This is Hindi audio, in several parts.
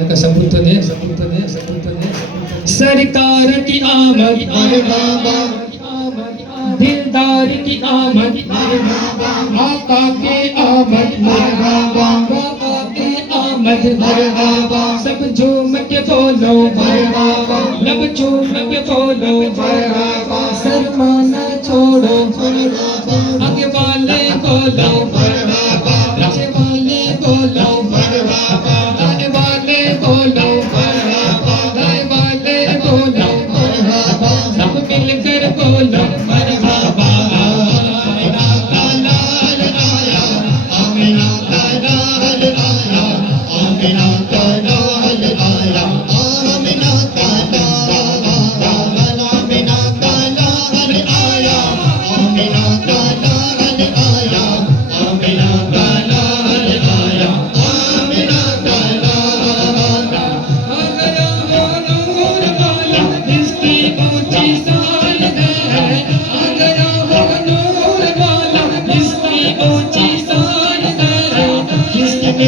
का सबूत दे। सबूत दे सबूत दे सरकार की आमद। दिलदार की आमद। माता के आमद। बाबा के आमद। सब झूम के बोलो। लब झूम के बोलो।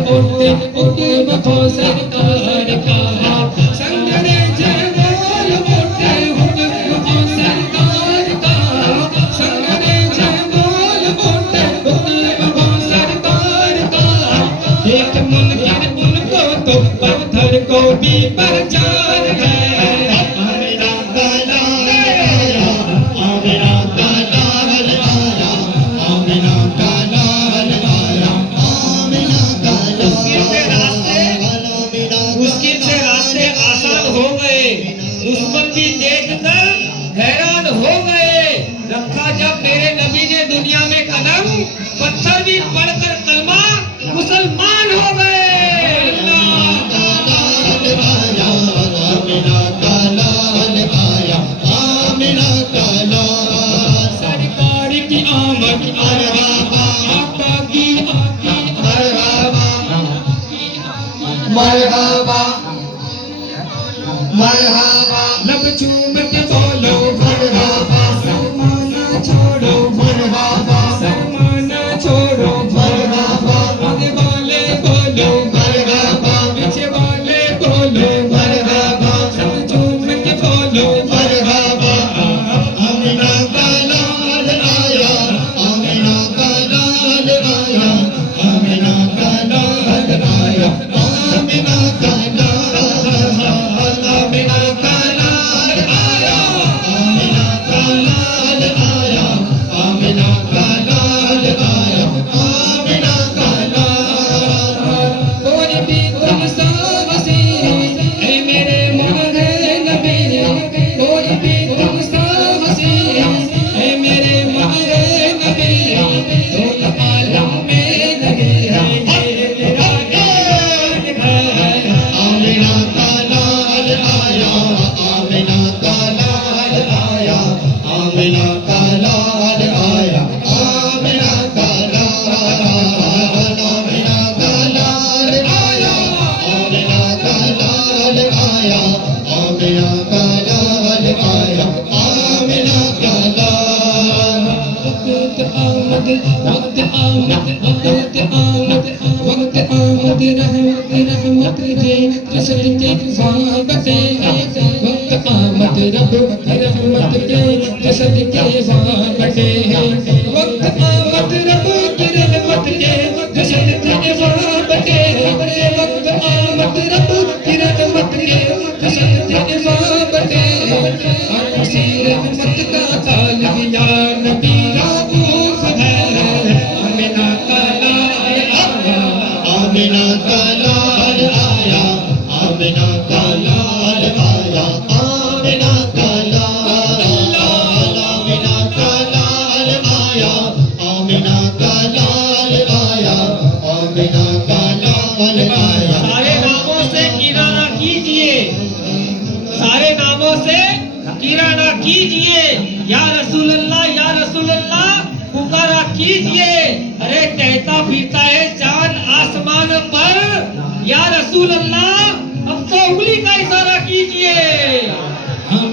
করতে my house. आमद, वक्त आमद वक्त आमद वक्त आमद, रहमत रहमत दे हसर के वाबत वक्त आमद, रब, रहमत दे हसर के वाबत वक्त आमद, रब रहमत दे हसर के वाबत वक्त आमद, रब आमिना का लाल आया, आमिना का लाल आया, आमिना का लाल आमिना आया, आमिना का आया, आमिना का आया। सारे नामों से किराना कीजिए। सारे नामों से किराना कीजिए। या रसूल या रसूल पुकारा कीजिए। अरे कहता फिरता है रसूल अल्लाह अब तो का इशारा कीजिए। हम